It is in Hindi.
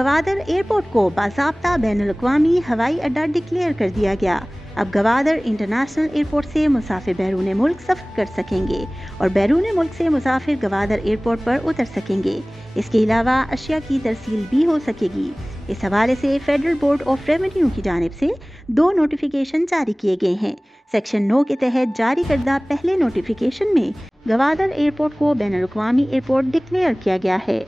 गवादर एयरपोर्ट को बाज़ाब्ता बैनुल-अक़वामी हवाई अड्डा डिक्लेयर कर दिया गया। अब गवादर इंटरनेशनल एयरपोर्ट से मुसाफिर बैरून मुल्क सफ़र कर सकेंगे और बैरून मुल्क से मुसाफिर गवादर एयरपोर्ट पर उतर सकेंगे। इसके अलावा अशिया की तरसील भी हो सकेगी। इस हवाले से फेडरल बोर्ड ऑफ रेवेन्यू की जानिब से 2 नोटिफिकेशन जारी किए गए हैं। सेक्शन 9 के तहत जारी करदा पहले नोटिफिकेशन में गवादर एयरपोर्ट को बैनुल-अक़वामी एयरपोर्ट डिक्लेयर किया गया है।